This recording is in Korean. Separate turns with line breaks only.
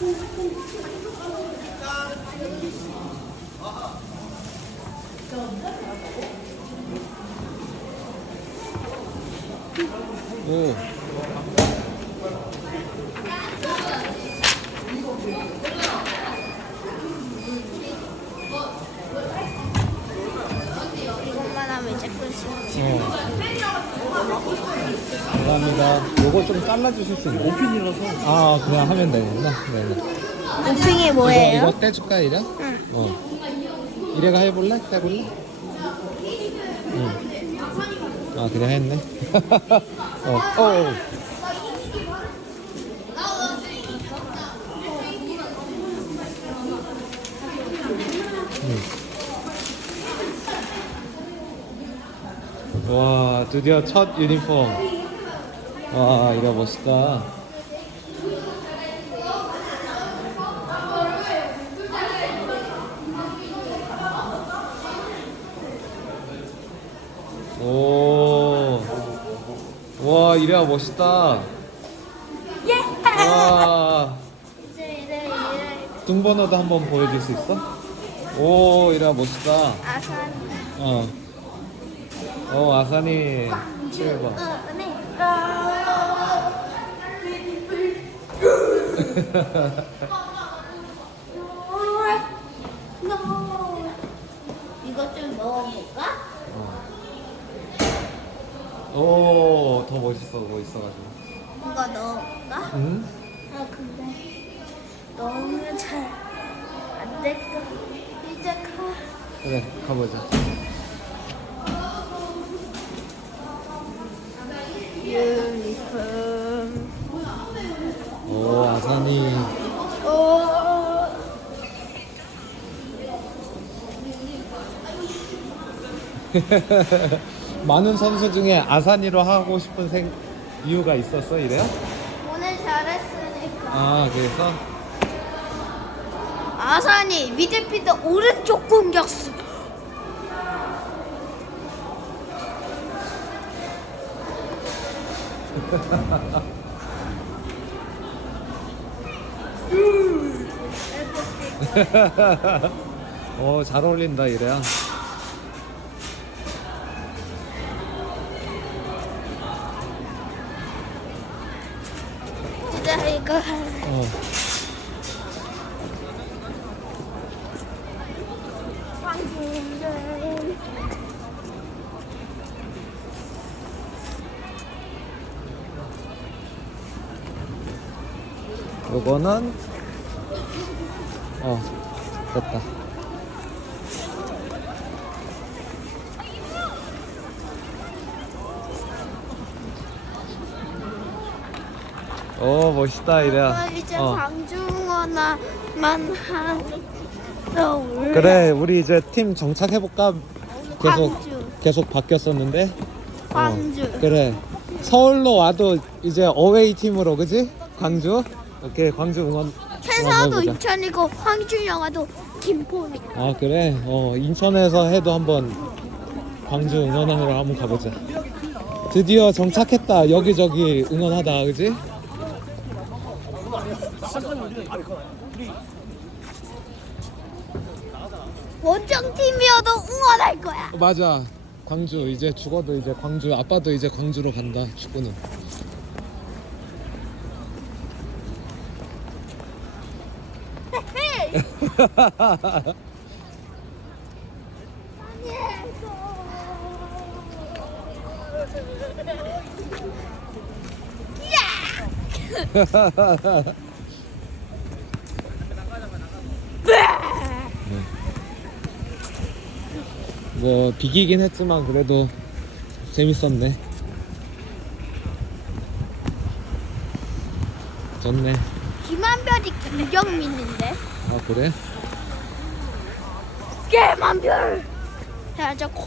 오.
이것만 하면 이제 끝이. 어.
어. 감사합니다. 요거 좀 잘라주실 수 있나요?
5핀이라서
아, 그냥 하면 되는구나. 네.
오핑이
이거,
뭐예요?
이거 떼줄까, 이래?
응.
어. 이래가 해볼래? 떼볼래? 응. 아, 그냥 했네. 어, 어. 응. 와, 드디어 첫 유니폼. 와, 이거 멋있다. 오. 와, 이래야 멋있다.
예!
와. 등번호도 한번 보여줄 수 있어? 오, 이래야 멋있다.
아산
어. 어, 아산이 7번.
이것 좀 넣어볼까?
오, 더 멋있어, 멋있어가지고.
이거 넣어볼까?
응?
아 근데 넣으면 잘안 될까? 이제 가.
그래, 가보자.
유니폼.
오, 아산이.
오.
많은 선수 중에 아산이로 하고 싶은 생, 이유가 있었어, 이래요?
오늘 잘했으니까.
아, 그래서?
아산이 미드필더 오른쪽 공격수.
오, 잘 어울린다, 이래야.
이제 이거.
어. 요거는 어 됐다 오 멋있다 이래야
어, 이제
어.
광중원화만 하러 올래.
그래 우리 이제 팀 정착해볼까 계속
광주.
계속 바뀌었었는데
광주.
어, 그래 서울로 와도 이제 어웨이 팀으로 그지 광주 오케이 광주 응원 응원해보자.
인천이고 황준 영화도 김포니.
아 그래? 어 인천에서 해도 한번 광주 응원하러 한번 가보자 드디어 정착했다 여기저기 응원하다 그지?
원정 팀이어도 응원할 거야.
어, 맞아 광주 이제 죽어도 이제 광주 아빠도 이제 광주로 간다 축구는 뭐 비기긴 했지만 그래도 재밌었네. 좋네
김한별이 김경민인데.
아 그래?
김한별. 야, 저 고.